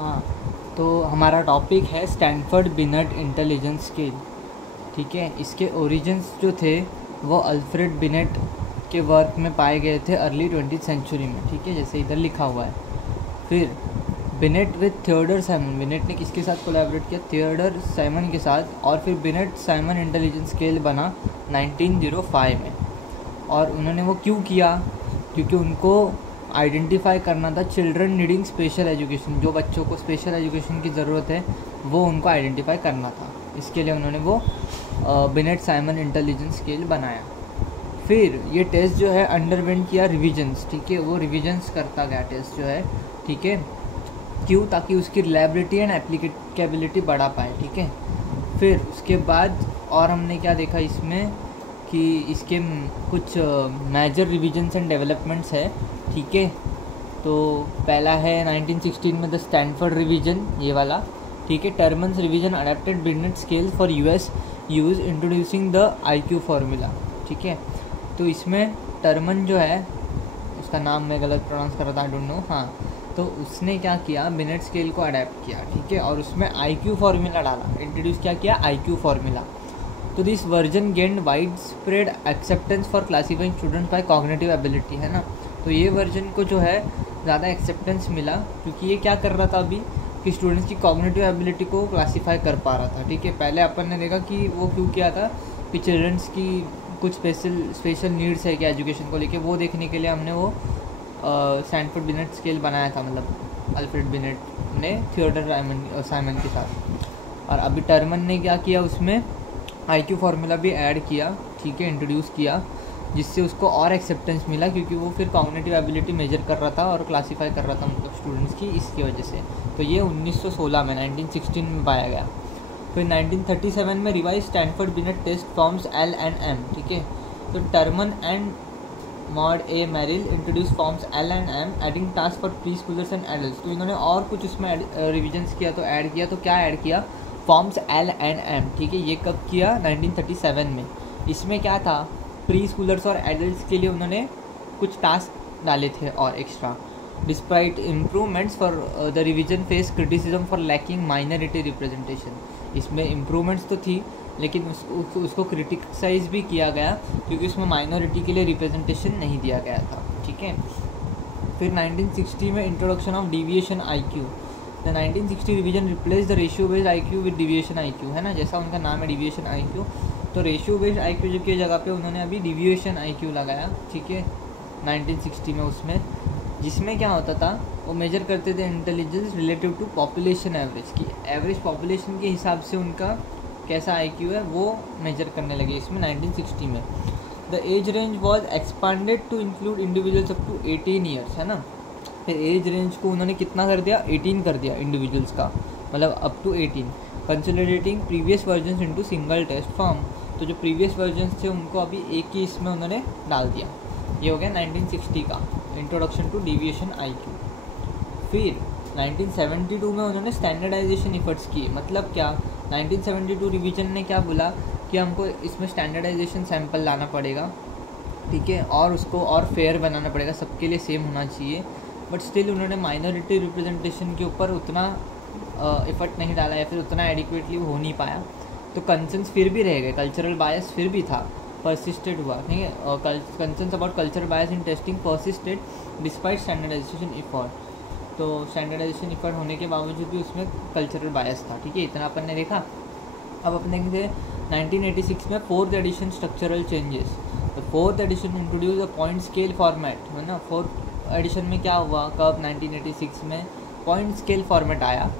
हाँ, तो हमारा टॉपिक है स्टैनफोर्ड बिनेट इंटेलिजेंस स्केल। ठीक है, इसके ओरिजिन्स जो थे वो अल्फ्रेड बिनेट के वर्क में पाए गए थे अर्ली 20th सेंचुरी में। ठीक है, जैसे इधर लिखा हुआ है। फिर Binet with Theodore Simon, Binet ने किसके साथ कोलैबोरेट किया? थियोडर साइमन के साथ। और फिर बिनेट साइमन इंटेलिजेंस स्केल बना 1905 में। और उन्होंने वो क्यों किया? क्योंकि उनको आइडेंटिफाई करना था चिल्ड्रन नीडिंग स्पेशल एजुकेशन, जो बच्चों को स्पेशल एजुकेशन की ज़रूरत है वो उनको आइडेंटिफाई करना था। इसके लिए उन्होंने वो बिनेट साइमन इंटेलिजेंस स्केल बनाया। फिर ये टेस्ट जो है अंडरवेंट किया रिविजन्स। ठीक है, वो रिविजन्स करता गया टेस्ट जो है। ठीक है, क्यों? ताकि उसकी रिलायबिलिटी एंड एप्लीकेबिलिटी बढ़ा पाए। ठीक है, फिर उसके बाद और हमने क्या देखा इसमें कि इसके कुछ मेजर रिविजन्स एंड डेवलपमेंट्स है। ठीक है, तो पहला है 1916 में द स्टैनफोर्ड रिवीजन, ये वाला। ठीक है, Terman's revision adapted Binet scale for US use introducing the IQ formula. ठीक है, तो इसमें टर्मन जो है, उसका नाम मैं गलत प्रोनाउंस कर रहा था, आई डोंट नो। हाँ, तो उसने क्या किया, बिनेट स्केल को अडेप्ट किया। ठीक है, और उसमें आईक्यू फार्मूला डाला, इंट्रोड्यूस क्या किया? IQ formula. तो this version gained widespread acceptance for classifying students by cognitive ability, है ना। तो ये वर्जन को जो है ज़्यादा एक्सेप्टेंस मिला, क्योंकि ये क्या कर रहा था अभी कि स्टूडेंट्स की कॉग्निटिव एबिलिटी को क्लासीफाई कर पा रहा था। ठीक है, पहले अपन ने देखा कि वो क्यों किया था कि चिल्ड्रंस की कुछ स्पेशल नीड्स है क्या एजुकेशन को लेके, वो देखने के लिए हमने वो स्टैनफोर्ड बिनेट स्केल बनाया था, मतलब अल्फ्रेड बिनेट ने थियोडर साइमन के साथ। और अभी टर्मन ने क्या किया, उसमें आईक्यू फार्मूला भी ऐड किया। ठीक है, इंट्रोड्यूस किया, जिससे उसको और एक्सेप्टेंस मिला, क्योंकि वो फिर कॉग्निटिव एबिलिटी मेजर कर रहा था और क्लासीफाई कर रहा था मतलब स्टूडेंट्स की, इसकी वजह से। तो ये 1916 में 1916 में पाया गया। फिर 1937 में revise Stanford Binet test forms L and M. ठीक है, तो Terman and Maud A Merrill introduce forms L and M adding task for preschoolers and adults. तो इन्होंने और कुछ उसमें रिविजन्स किया, तो ऐड किया। तो क्या ऐड किया? Forms L and M. ठीक है, ये कब किया? 1937 में। इसमें क्या था, प्री स्कूलर्स और एडल्ट्स के लिए उन्होंने कुछ टास्क डाले थे और extra. Despite improvements for the revision face criticism for lacking minority representation. इसमें इम्प्रूवमेंट्स तो थी, लेकिन उसको क्रिटिसाइज भी किया गया, क्योंकि उसमें माइनॉरिटी के लिए रिप्रेजेंटेशन नहीं दिया गया था। ठीक है, फिर 1960 में introduction of deviation IQ. The 1960 revision replace the ratio based IQ with deviation IQ, है ना, जैसा उनका नाम है डिविएशन आईक्यू। तो रेशियो बेस्ड आईक्यू की जगह पे उन्होंने अभी डिविएशन आईक्यू लगाया। ठीक है, 1960 में, उसमें जिसमें क्या होता था, वो मेजर करते थे intelligence relative to population average की, एवरेज पॉपुलेशन के हिसाब से उनका कैसा आईक्यू है वो मेजर करने लगे इसमें 1960 में। The age range was expanded to include individuals up to 18 years, है ना। फिर एज रेंज को उन्होंने कितना कर दिया? 18 कर दिया इंडिविजुअल्स का, मतलब up to 18, consolidating previous versions into single test form. तो जो प्रीवियस वर्जन्स थे उनको अभी एक ही इसमें उन्होंने डाल दिया। ये हो गया 1960 का इंट्रोडक्शन टू डिविएशन आईक्यू। फिर 1972 में उन्होंने स्टैंडर्डाइजेशन इफर्ट्स किए। मतलब क्या? 1972 रिवीजन ने क्या बोला कि हमको इसमें स्टैंडर्डाइजेशन सैंपल लाना पड़ेगा। ठीक है, और उसको और फेयर बनाना पड़ेगा, सबके लिए सेम होना चाहिए। बट स्टिल उन्होंने माइनॉरिटी रिप्रेजेंटेशन के ऊपर उतना एफर्ट नहीं डाला, या फिर उतना एडिक्वेटली हो नहीं पाया। तो कंसर्न्स फिर भी रह गए, कल्चरल बायस फिर भी था, परसिस्टेड हुआ। ठीक है, concerns about cultural bias in testing persisted despite standardisation effort. तो स्टैंडर्डाइजेशन इफर्ट होने के बावजूद भी उसमें कल्चरल बायस था। ठीक है, इतना अपन ने देखा। अब अपने देखेंगे 1986 में फोर्थ एडिशन स्ट्रक्चरल चेंजेस। तो fourth edition introduce a point scale format, है ना। फोर्थ एडिशन में क्या हुआ, कब? 1986 में पॉइंट स्केल फॉर्मेट आया,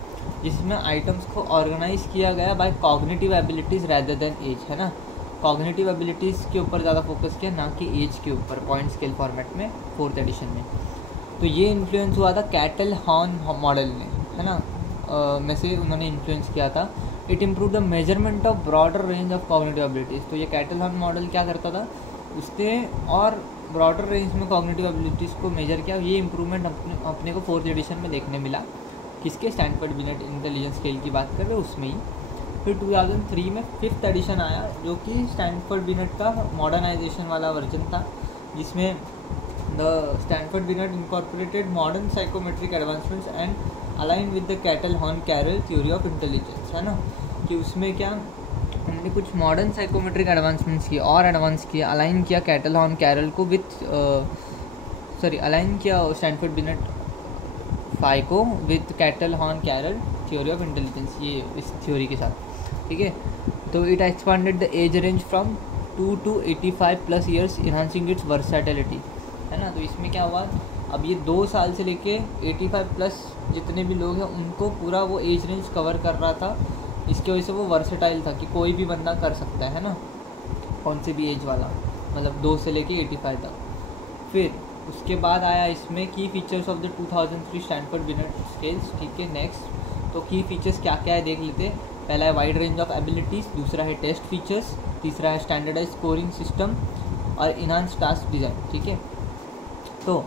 जिसमें आइटम्स को ऑर्गेनाइज किया गया by cognitive abilities rather than age, है ना। कॉग्निटिव एबिलिटीज़ के ऊपर ज़्यादा फोकस किया, ना कि एज के ऊपर, पॉइंट स्केल फॉर्मेट में फोर्थ एडिशन में। तो ये इन्फ्लुएंस हुआ था कैटल हॉर्न मॉडल ने, है ना, में से उन्होंने इन्फ्लुएंस किया था। It improve the measurement of broader range of cognitive abilities. तो ये कैटल हॉर्न मॉडल क्या करता था, उसने और ब्रॉडर रेंज में कॉग्निटिव एबिलिटीज़ को मेजर किया। ये इम्प्रूवमेंट अपने को फोर्थ एडिशन में देखने मिला। किसके? स्टैनफोर्ड बिनेट इंटेलिजेंस स्केल की बात कर रहे हैं, उसमें ही। फिर 2003 में फिफ्थ एडिशन आया, जो कि स्टैनफोर्ड बिनेट का मॉडर्नाइजेशन वाला वर्जन था, जिसमें the Stanford Binet incorporated modern psychometric advancements and align with the Cattell Horn Carroll theory of intelligence, है ना, कि उसमें क्या हमने कुछ मॉडर्न साइकोमेट्रिक एडवांसमेंट्स किए और एडवांस किया, अलाइन किया कैटल हॉर्न कैरल को विथ अलाइन किया स्टैनफोर्ड बिनेट फाई को with Cattell Horn Carroll theory of intelligence, ये इस थ्योरी के साथ, ठीक है। तो it expanded the age range from 2 to 85+ years enhancing its versatility, है ना। तो इसमें क्या हुआ, अब ये 2 साल से लेके 85+ जितने भी लोग हैं उनको पूरा वो एज रेंज कवर कर रहा था। इसकी वजह से वो वर्सेटाइल था कि कोई भी बंदा कर सकता है ना, कौन से भी एज वाला, मतलब 2 से लेके 85 तक। फिर उसके बाद आया इसमें की features of the 2003 Stanford beneath scales, ठीक है। नेक्स्ट तो की फीचर्स क्या क्या है देख लेते हैं। पहला है वाइड रेंज ऑफ एबिलिटीज़, दूसरा है टेस्ट फीचर्स, तीसरा है स्टैंडर्डाइज स्कोरिंग सिस्टम और इनहांस टास्क डिज़ाइन, ठीक है। तो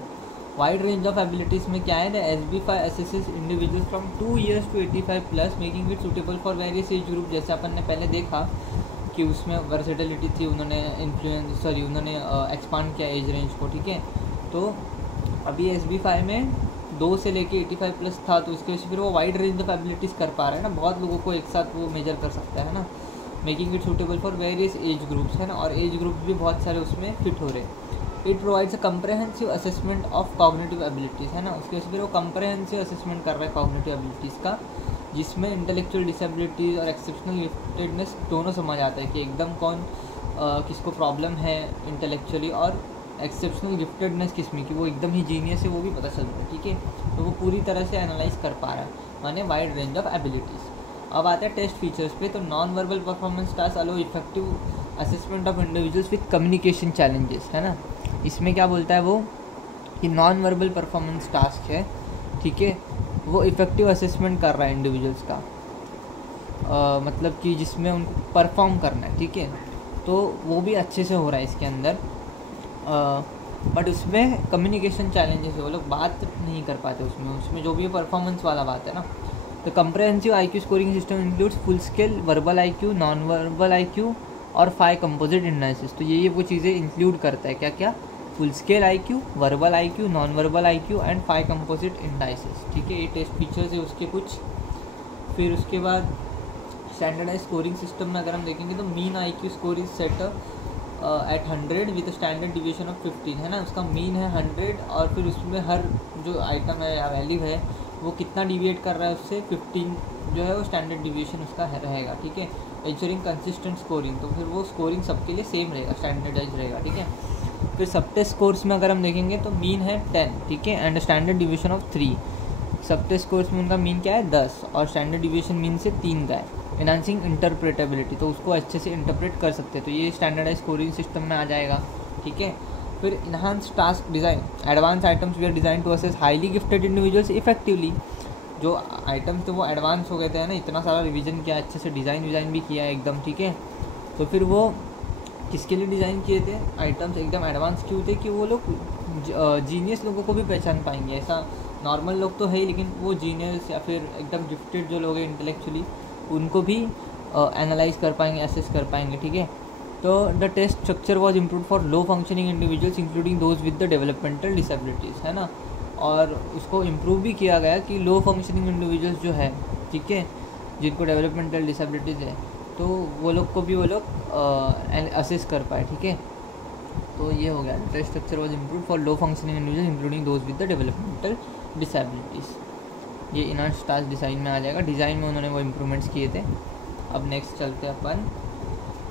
वाइड रेंज ऑफ एबिलिटीज़ में क्या है ना, SB5 assesses individuals from 2 years to 85+ making it suitable for various age group. जैसे अपन ने पहले देखा कि उसमें वर्सेटिलिटी थी, उन्होंने उन्होंने एक्सपांड किया एज रेंज को, ठीक है। तो अभी SB5 में 2 से लेके 85+ था, तो उसके वजह से फिर वो वाइड रेंज ऑफ एबिलिटीज़ कर पा रहा है ना, बहुत लोगों को एक साथ वो मेजर कर सकता है ना, making it suitable for various age groups, है ना। और एज ग्रुप्स भी बहुत सारे उसमें फिट हो रहे हैं। It provides a comprehensive assessment of cognitive abilities, है ना। उसके वजह से फिर वो कम्प्रहेंसिव असेसमेंट कर रहा है कॉग्निटिव एबिलिटीज़ का, जिसमें इंटेलेक्चुअल डिसेबिलिटीज़ और एक्सेप्शनल गिफ्टेडनेस दोनों समझ आता है कि एकदम कौन किसको प्रॉब्लम है इंटेलेक्चुअली, और एक्सेप्शनल गिफ्टेडनेस किसमें कि वो एकदम ही जीनियस है, वो भी पता चल रहा है, ठीक है। तो वो पूरी तरह से एनालाइज कर पा रहा है, माने वाइड रेंज ऑफ एबिलिटीज़। अब आते हैं टेस्ट फीचर्स पे। तो non verbal performance task allow effective assessment of individuals with communication challenges, है ना। इसमें क्या बोलता है वो कि नॉन वर्बल परफॉर्मेंस टास्क है, ठीक है, वो इफेक्टिव असेसमेंट कर रहा है इंडिविजुअल्स का, मतलब कि जिसमें उनको परफॉर्म करना है, ठीक है। तो वो भी अच्छे से हो रहा है इसके अंदर, बट उसमें कम्युनिकेशन चैलेंजेस है, वो लोग बात नहीं कर पाते उसमें जो भी परफॉर्मेंस वाला बात है ना। तो comprehensive IQ scoring system includes full scale verbal IQ, non verbal IQ और 5 कंपोजिट इंडाइसिस। तो ये वो चीज़ें इंक्लूड करता है, क्या क्या, full scale IQ, verbal IQ, non verbal IQ and 5 composite indices, ठीक है। ये टेस्ट फीचर्स है उसके कुछ। फिर उसके बाद स्टैंडर्डाइज स्कोरिंग सिस्टम में अगर हम देखेंगे तो mean IQ score is set at 100 with standard deviation of 15, है ना। उसका मीन है 100 और फिर उसमें हर जो आइटम है या वैल्यू है वो कितना डिविएट कर रहा है उससे 15 जो है वो स्टैंडर्ड डिविएशन उसका रहेगा, ठीक है। इंश्योरिंग कंसिस्टेंट स्कोरिंग, तो फिर वो स्कोरिंग सबके लिए सेम रहेगा, स्टैंडर्डाइज रहेगा, ठीक है। फिर सब टेस्ट स्कोर्स में अगर हम देखेंगे तो मीन है 10, ठीक है, एंड स्टैंडर्ड डिविएशन ऑफ 3। सब टेस्ट स्कोर्स में उनका मीन क्या है 10 और स्टैंडर्ड डिविएशन मीन से 3 का है। एनहांसिंग इंटरप्रेटेबिलिटी, तो उसको अच्छे से इंटरप्रेट कर सकते हैं, तो ये स्टैंडर्डाइज स्कोरिंग सिस्टम में आ जाएगा, ठीक है। फिर enhance task design, advance items we are design to assess highly gifted individuals effectively. जो आइटम्स तो वो एडवांस हो गए थे ना, इतना सारा रिवीजन किया, अच्छे से डिज़ाइन भी किया एकदम, ठीक है। तो फिर वो किसके लिए डिज़ाइन किए थे आइटम्स, एकदम एडवांस क्यों थे कि वो लोग जीनियस लोगों को भी पहचान पाएंगे। ऐसा नॉर्मल लोग तो है ही, लेकिन वो जीनियस या फिर एकदम गिफ्टेड जो लोग हैं इंटेलेक्चुअली उनको भी एनालाइज कर पाएंगे, असेस कर पाएंगे, ठीक है। तो the test structure was improve for low functioning individuals including those with the developmental disabilities, है ना। और उसको इम्प्रूव भी किया गया कि लो फंक्शनिंग इंडिविजुअल्स जो है, ठीक है, जिनको डेवलपमेंटल डिसेबिलिटीज़ है, तो वो लोग को भी वो लोग असेस कर पाए, ठीक है। तो ये हो गया, test structure was improve for low functioning individuals including those with the developmental disabilities. ये इनहांस टास्क डिज़ाइन में आ जाएगा, डिज़ाइन में उन्होंने वो इम्प्रूवमेंट्स किए थे। अब नेक्स्ट चलते हैं अपन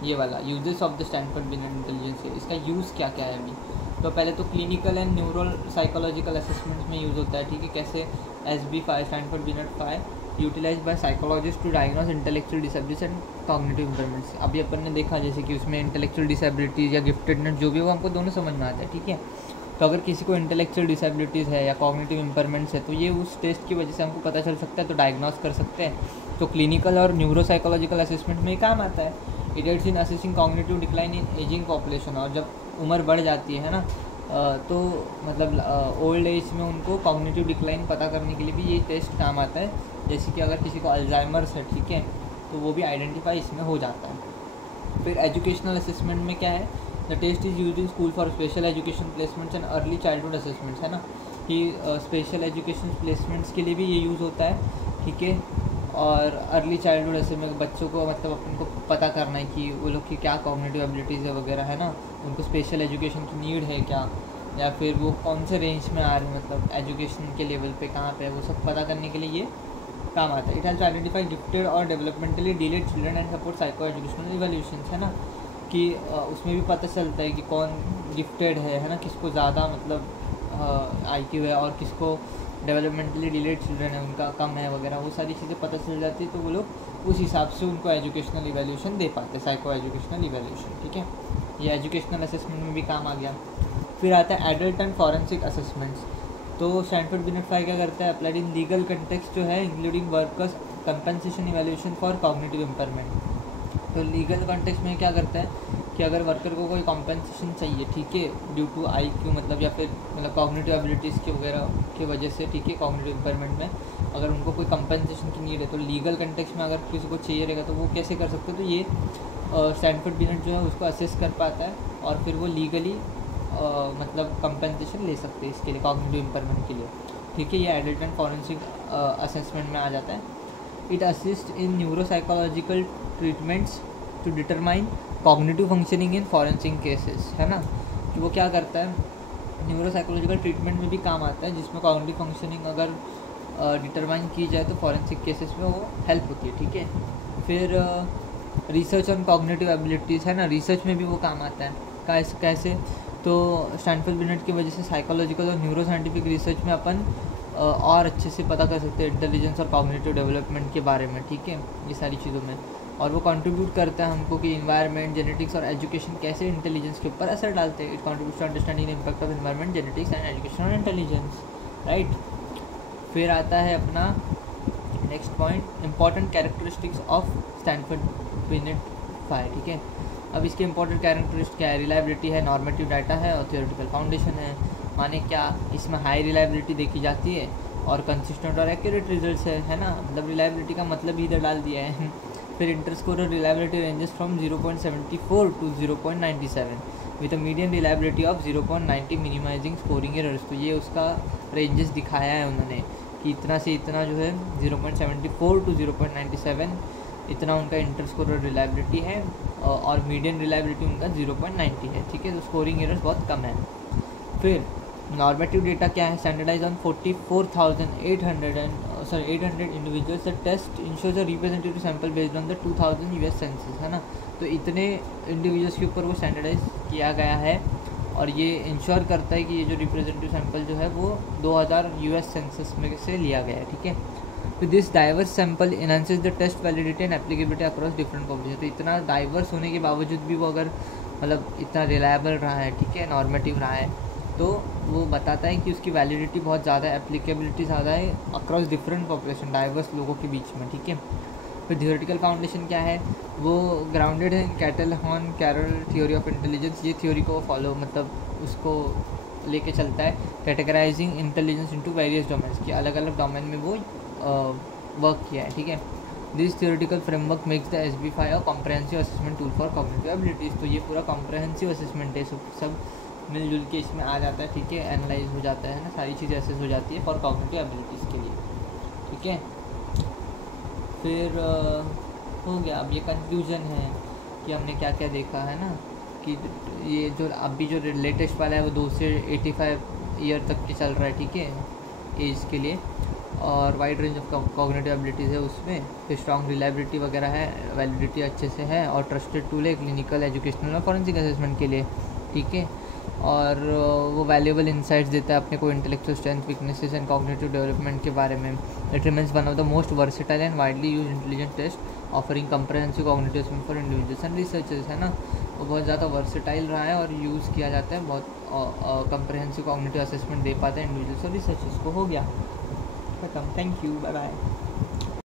ये वाला uses of the Stanford Binet intelligence. इसका यूज़ क्या क्या है अभी। तो पहले तो clinical and neuropsychological assessments में यूज़ होता है, ठीक है। कैसे SB5 Stanford Binet 5 utilise by psychologist to diagnose intellectual disabilities and cognitive impairments. अभी अपन ने देखा जैसे कि उसमें इंटेलेक्चुअल डिसेबिलिटीज़ या गिफ्टेडनेस जो भी हो हमको दोनों समझ में आता है, ठीक है। तो अगर किसी को इंटेलेक्चुअल डिसेबिलिटीज़ है या कॉग्निटिव इम्पेयरमेंट्स है तो ये उस टेस्ट की वजह से हमको पता चल सकता है, तो डायग्नोस कर सकते हैं। तो क्लिनिकल और न्यूरो साइकोलॉजिकल असेसमेंट में काम आता है। It helps in assessing cognitive decline in ageing population, और जब उम्र बढ़ जाती है ना, तो मतलब ओल्ड एज में उनको कॉग्निटिव डिक्लाइन पता करने के लिए भी ये टेस्ट काम आता है। जैसे कि अगर किसी को अल्जाइमर्स है, ठीक है, तो वो भी आइडेंटिफाई इसमें हो जाता है। फिर एजुकेशनल असेसमेंट में क्या है, the test is used in school for special education placements and early childhood assessments, है ना। कि स्पेशल एजुकेशन प्लेसमेंट्स के लिए भी ये यूज़ होता है, ठीक है। और अर्ली चाइल्डहुड ऐसे में बच्चों को मतलब अपन को पता करना है कि वो लोग की क्या कॉग्निटिव एबिलिटीज़ है वगैरह, है ना, उनको स्पेशल एजुकेशन की नीड है क्या, या फिर वो कौन से रेंज में आ रहे हैं, मतलब एजुकेशन के लेवल पे कहाँ पे है, वो सब पता करने के लिए ये काम आता है। It has to identify gifted और developmentally delayed children and support psycho educational evolution, है ना, कि उसमें भी पता चलता है कि कौन गिफ्टेड है ना, किसको ज़्यादा मतलब IQ है और किसको डेवलपमेंटली डिलेड चिल्ड्रन है उनका कम है वगैरह, वो सारी चीज़ें पता चल जाती है। तो वो लोग उस हिसाब से उनको एजुकेशनल इवैल्यूएशन दे पाते हैं, साइको एजुकेशनल इवैल्यूएशन, ठीक है। ये एजुकेशनल असेसमेंट में भी काम आ गया। फिर आता है एडल्ट एंड फॉरेंसिक असेसमेंट्स। तो स्टैनफोर्ड बिनेट 5 क्या करता है, अप्लाइड इन लीगल कंटेक्स्ट जो है, including workers compensation evaluation for cognitive impairment. तो लीगल कॉन्टेक्स्ट में क्या करता है कि अगर वर्कर को कोई कॉम्पनसेशन चाहिए, ठीक है, ड्यू टू IQ मतलब या फिर मतलब कॉग्निटिव एबिलिटीज़ के वगैरह की वजह से, ठीक है, कॉग्निटिव इम्पेयरमेंट में अगर उनको कोई कॉम्पनसेशन की नीड है, तो लीगल कॉन्टेक्स्ट में अगर किसी को चाहिए रहेगा तो वो कैसे कर सकते हो, तो ये स्टैनफोर्ड बिनेट जो है उसको असेस कर पाता है और फिर वो लीगली मतलब कॉम्पनसेशन ले सकते हैं इसके लिए, कॉग्निटिव इम्पेयरमेंट के लिए, ठीक है। ये एडल्ट एंड फॉरेंसिक असेसमेंट में आ जाता है। It assist in neuropsychological treatments to determine cognitive functioning in forensic cases, है ना, कि वो क्या करता है, न्यूरोसाइकोलॉजिकल ट्रीटमेंट में भी काम आता है, जिसमें कॉग्निटिव फंक्शनिंग अगर डिटरमाइन की जाए तो फॉरेंसिक केसेस में वो हेल्प होती है, ठीक है। फिर रिसर्च ऑन कॉग्निटिव एबिलिटीज़, है ना, रिसर्च में भी वो काम आता है। कैसे, तो स्टैनफोर्ड बिनेट की वजह से साइकोलॉजिकल और न्यूरो साइंटिफिक रिसर्च में अपन और अच्छे से पता कर सकते हैं इंटेलिजेंस और कॉग्निटिव डेवलपमेंट के बारे में, ठीक है, ये सारी चीज़ों में। और वो कंट्रीब्यूट करता है हमको कि इन्वायरमेंट, जेनेटिक्स और एजुकेशन कैसे इंटेलिजेंस के ऊपर असर डालते हैं। It contributes to understanding the impact of environment, genetics and education और इंटेलिजेंस, राइट। फिर आता है अपना next point, important characteristics of Stanford Binet 5, ठीक है। अब इसके इंपॉर्टेंट कैरेक्टरिस्टिक क्या है, रिलायबिलिटी है, नॉर्मेटिव डाटा है और थियोरेटिकल फाउंडेशन है। माने क्या, इसमें हाई रिलायबिलिटी देखी जाती है और कंसिस्टेंट और एक्यूरेट रिजल्ट्स है ना, मतलब रिलायबिलिटी का मतलब ही इधर डाल दिया है। फिर interscorer reliability ranges from 0.74 to 0.97 with a median reliability of 0.90 minimizing scoring errors. तो ये उसका रेंजेस दिखाया है उन्होंने कि इतना से इतना जो है 0.74 to 0.97 इतना उनका इंटरस्कोरर रिलायबिलिटी है और मीडियन रिलायबिलिटी उनका 0.90 है, ठीक है। तो स्कोरिंग एरर्स बहुत कम है। फिर नॉर्मेटिव डेटा क्या है, standardise on 800 individuals. The test ensures a representative sample based on the 2000 US census, है ना। तो इतने इंडिविजुअल्स के ऊपर वो स्टैंडर्डाइज किया गया है और ये इंश्योर करता है कि ये जो रिप्रेजेंटेटिव सैंपल जो है वो 2000 US सेंसस में से लिया गया है, ठीक है। तो this diverse sample enhances the test validity and applicability across different population. तो इतना डाइवर्स होने के बावजूद भी वो अगर मतलब इतना रिलायबल रहा है, ठीक है, नॉर्मेटिव रहा है, तो वो बताता है कि उसकी वैलिडिटी बहुत ज़्यादा है, एप्लीकेबिलिटी ज़्यादा है अक्रॉस डिफरेंट पॉपुलेशन, डाइवर्स लोगों के बीच में, ठीक है। फिर थियोरेटिकल फाउंडेशन क्या है, वो ग्राउंडेड है in Cattell Horn Carroll theory of intelligence. ये थ्योरी को फॉलो मतलब उसको लेके चलता है, categorising intelligence into various domains, कि अलग अलग डोमेन में वो वर्क किया है, ठीक है। This theoretical framework makes the SB5 comprehensive assessment tool for cognitive abilities. तो ये पूरा कॉम्प्रहेंसिव असेसमेंट है, सब मिलजुल के इसमें आ जाता है, ठीक है, एनालाइज हो जाता है ना, सारी चीज़ें असेस हो जाती है फॉर कॉग्निटिव एबिलिटीज़ के लिए, ठीक है। फिर हो गया। अब ये कंक्लूजन है कि हमने क्या क्या देखा है ना, कि ये जो अभी जो लेटेस्ट वाला है वो 2 से 85 ईयर तक के चल रहा है, ठीक है, एज के लिए, और wide range of cognitive abilities है उसमें। फिर स्ट्रॉन्ग रिलायबिलिटी वगैरह है, वैलिडिटी अच्छे से है और ट्रस्टेड टूल है क्लिनिकल, एजुकेशनल और फॉरेंसिक असेसमेंट के लिए, ठीक है। और वो वैल्यूएबल इंसाइट्स देता है अपने को intellectual strength, weaknesses and cognitive development के बारे में। It remains one of the most versatile and widely use intelligence test offering comprehensive cognitive assessment for individuals and researchers, है ना। वो बहुत ज़्यादा वर्सेटाइल रहा है और यूज़ किया जाता है, बहुत कंप्रहेंसिव कॉग्निटिव असेसमेंट दे पाते हैं इंडिविजुअल्स और रिसर्चर्स को। हो गया खत्म। Thank you, bye bye.